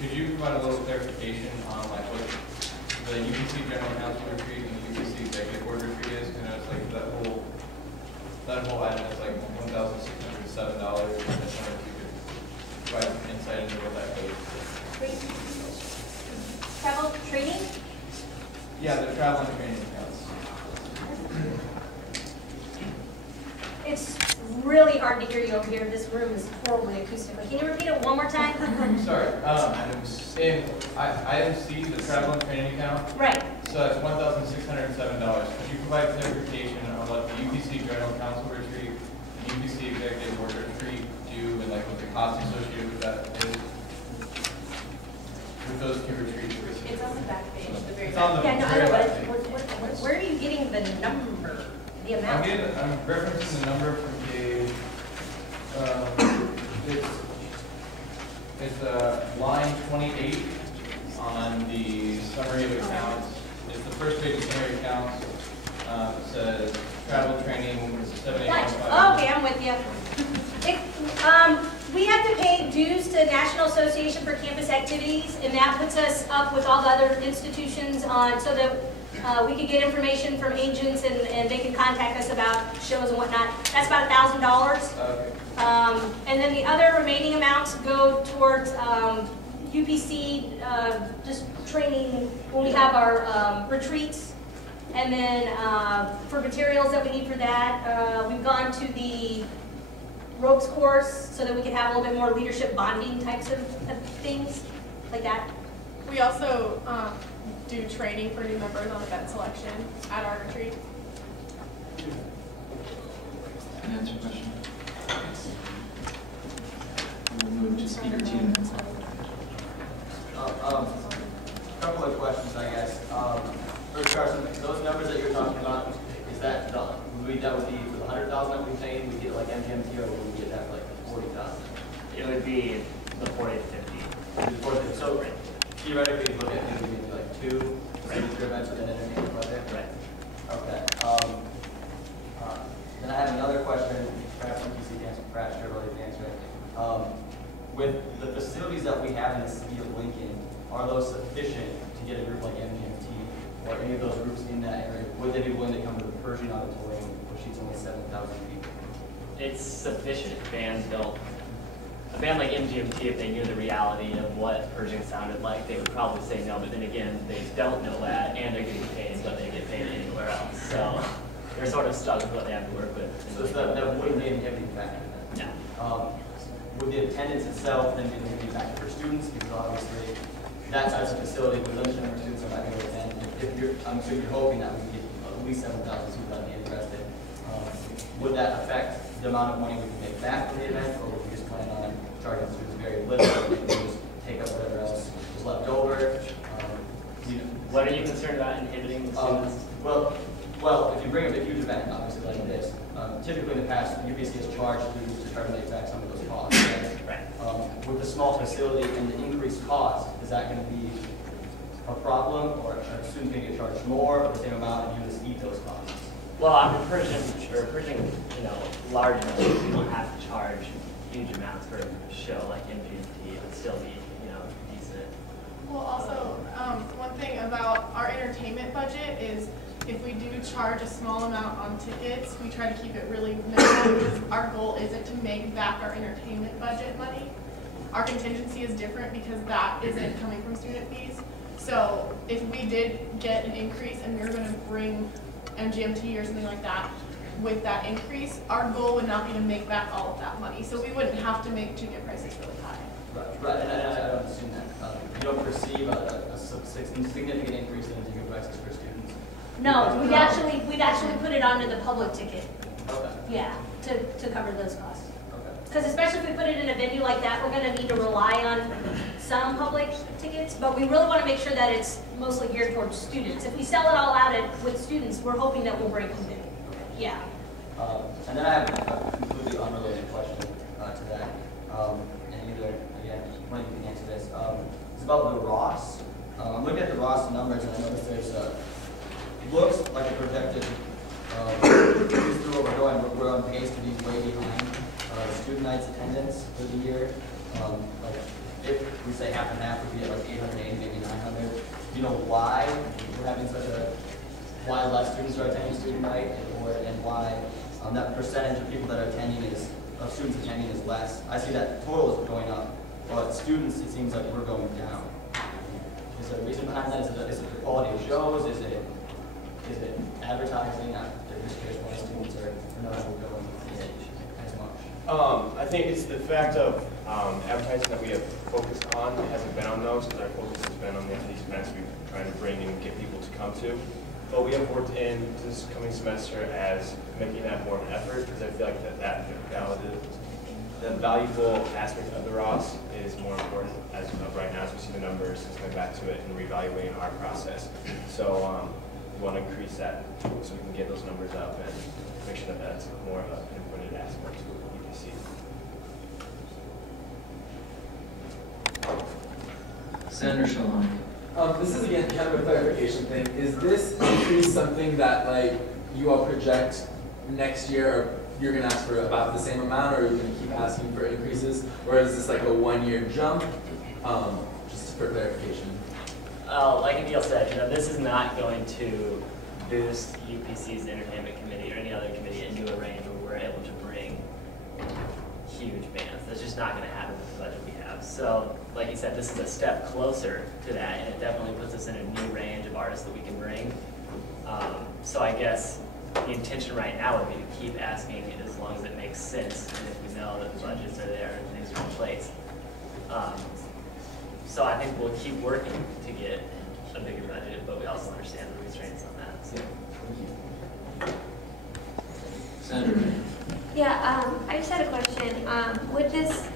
Could you provide a little clarification on like what the UPC General Council retreat and the UPC Executive Board retreat is? You know, it's like that whole item is like $1,607. I just wonder if you could provide some insight into what that goes to. Travel training? Yeah, the travel and training accounts. It's really hard to hear you over here. This room is horribly acoustically. Can you repeat it one more time? Sorry. In item C, the travel and training account. Right. So that's $1,607. Could you provide clarification on what the UPC General Council retreat, the UPC Executive Board retreat do, and like what the cost associated with that is? With those two retreats. It's on the back page, the very It's on the Yeah, no, I very know, back but page. where are you getting the number, the amount? I'm referencing the number from page, it's line 28 on the summary of accounts. It's the first page of summary accounts. It says travel training is $78.5. Okay, I'm with you. We have to pay dues to National Association for Campus Activities, and that puts us up with all the other institutions on so that we can get information from agents and they can contact us about shows and whatnot. That's about $1,000. Okay. And then the other remaining amounts go towards UPC, just training when we have our retreats. And then for materials that we need for that, we've gone to the ropes course so that we can have a little bit more leadership bonding types of things like that. We also do training for new members on event selection at our retreat. Can I answer your question? We'll move to speaker 2 minutes. Couple of questions, I guess. First, Carson, those numbers that you're talking about, is that the that would be for the 100,000 that we paid? We get like MGMT, or would we get that for like 40,000? It would be the 40 to 50. So theoretically, look at maybe like 2 signature events with an entertainment budget. Right. Okay. Then I have another question. Perhaps UPC can answer. Perhaps Trevor can answer it. With the facilities that we have in the city of Lincoln, are those sufficient to get a group like MGMT or any of those groups in that area? Would they be willing to come to the Pershing Auditorium, which seats only 7,000 people? It's sufficient. Bands don't. A band like MGMT, if they knew the reality of what Pershing sounded like, they would probably say no. But then again, they don't know that, and they're getting paid what they get paid anywhere else. So they're sort of stuck with what they have to work with. So that wouldn't be an inhibiting factor then? No. Would the attendance itself then be an inhibiting factor for students? Because obviously, that size of facility with limited number of students are not going to attend. I'm sure you're hoping that we can get at least 7,000 students that would be interested. Would that affect the amount of money we can make back from the event, or would we just plan on charging students very little and they can just take up whatever else is left over? What are you concerned about inhibiting the students? Well, if you bring up a huge event, obviously like this, typically in the past, UPC has charged students to try to make back some of those costs. Right. With the small facility and the increased cost, is that going to be a problem, or are students going to get charged more or the same amount, and you just eat those costs? Well, I mean, Pershing, large enough, we don't have to charge huge amounts for a show like MGMT. It would still be, decent. Well, also, one thing about our entertainment budget is if we do charge a small amount on tickets, we try to keep it really minimal because our goal isn't to make back our entertainment budget money. Our contingency is different because that isn't coming from student fees. So if we did get an increase and we were going to bring MGMT or something like that with that increase, our goal would not be to make back all of that money. So we wouldn't have to make ticket prices really high. Right, and I don't assume that. You don't perceive a significant increase in ticket prices for students? No, we'd actually put it onto the public ticket. Okay. Yeah, to cover those costs. Okay. Because especially if we put it in a venue like that, we're going to need to rely on some public tickets, but we really want to make sure that it's mostly geared towards students. If we sell it all out with students, we're hoping that we'll break even. Yeah. And then I have a completely unrelated question to that. And either, again, one of you can answer this. It's about the Ross. I'm looking at the Ross numbers, and I noticed there's looks like a projected, through what we're going, we're on pace to be way behind student nights attendance for the year. Like if we say half and half, would be at like 880, maybe 900. Do you know why we're having why less students are attending student night, and why that percentage of people that are attending of students attending is less? I see that total is going up, but students, it seems like we're going down. Is there a reason behind that? Is it the quality of shows? Is it advertising? I'm just curious why students are not going as much. I think it's the fact of advertising that we have focused on. It hasn't been on those, because our focus has been on these events we've been trying to bring and get people to come to. But we have worked in this coming semester as making that more of an effort, because I feel like the valuable aspect of the Ross is more important as of right now, as we see the numbers, and coming back to it and reevaluating our process. So we want to increase that so we can get those numbers up and make sure that that's more of an important aspect to UPC. Senator Shalom. This is again kind of a clarification thing. Is this increase something that like you all project next year, or you're going to ask for about the same amount, or are you going to keep asking for increases, or is this like a one-year jump? Just for clarification. Like Emil said, this is not going to boost UPC's entertainment committee or any other committee into a range where we're able to bring huge bands. That's just not going to happen with the budget we have. So, like you said, this is a step closer to that, and it definitely puts us in a new range of artists that we can bring. So I guess the intention right now would be to keep asking as long as it makes sense, and if we know that the budgets are there and things are in place. So I think we'll keep working to get a bigger budget, but we also understand the restraints on that. So. Senator. Yeah, I just had a question. Would this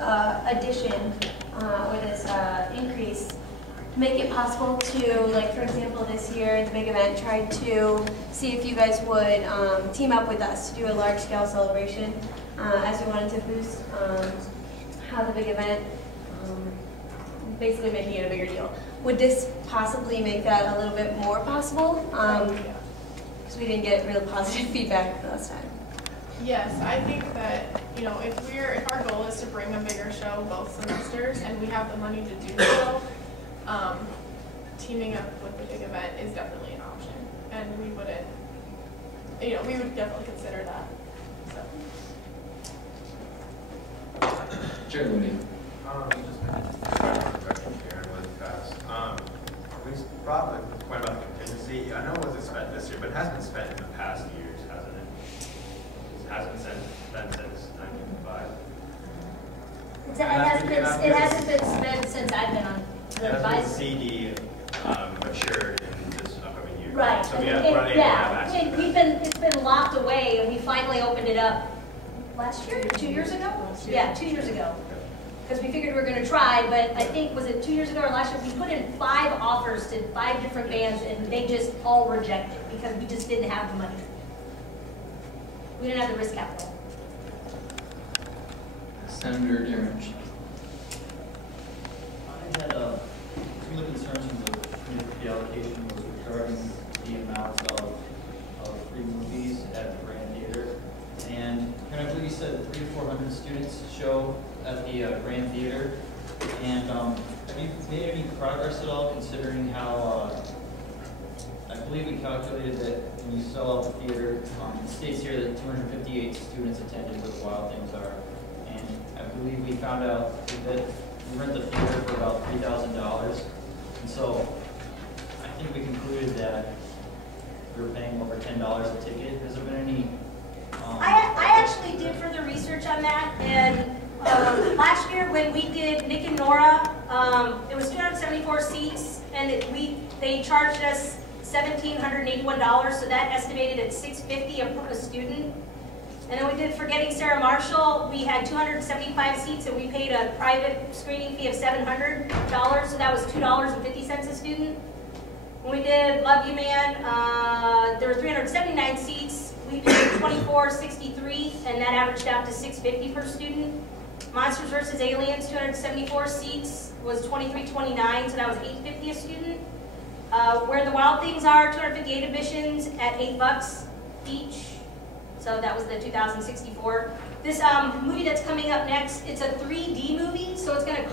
addition or this increase make it possible to, like for example, this year the big event tried to see if you guys would team up with us to do a large-scale celebration, as we wanted to boost how the big event, basically making it a bigger deal. Would this possibly make that a little bit more possible? Because we didn't get real positive feedback last time. Yes, I think that, if our goal is to bring a bigger show both semesters and we have the money to do so, teaming up with the big event is definitely an option. And we wouldn't, we would definitely consider that. So. Chair Moody. We brought up the point about the contingency. I know it wasn't spent this year, but it has been spent in the past years, hasn't it? It has been spent since 1995. It hasn't been spent since I've been on the advisory. The CD matured in this upcoming year. Right. So we have access to that. It's been locked away, and we finally opened it up last year, 2 years ago? Yeah, 2 years ago. Because we figured we were going to try, but I think, was it 2 years ago or last year, we put in 5 offers to 5 different bands, and they just all rejected because we just didn't have the money. We didn't have the risk capital. Senator Derridge. I had some of the concerns in the allocation was regarding the amount of free movies at the Grand Theater. And I believe you said 300 to 400 students show at the Grand Theater. And have you made any progress at all, considering how I believe we calculated that when you sell out the theater, it states here that 258 students attended where the Wild Things are. And I believe we found out that we rent the theater for about $3,000. And so I think we concluded that we were paying over $10 a ticket. Has there been any? I actually did further research on that, and last year when we did Nick and Nora, it was 274 seats, and they charged us $1,781, so that estimated at $650 a student. And then we did Forgetting Sarah Marshall. We had 275 seats, and we paid a private screening fee of $700, so that was $2.50 a student. When we did Love You Man, there were 379 seats. We paid $24.63, and that averaged out to $650 per student. Monsters vs. Aliens, 274 seats, was $23.29, so that was $850 a student. Where the Wild Things Are, 258 admissions at $8 each. So that was the 2064. This movie that's coming up next, it's a 3D movie, so it's going to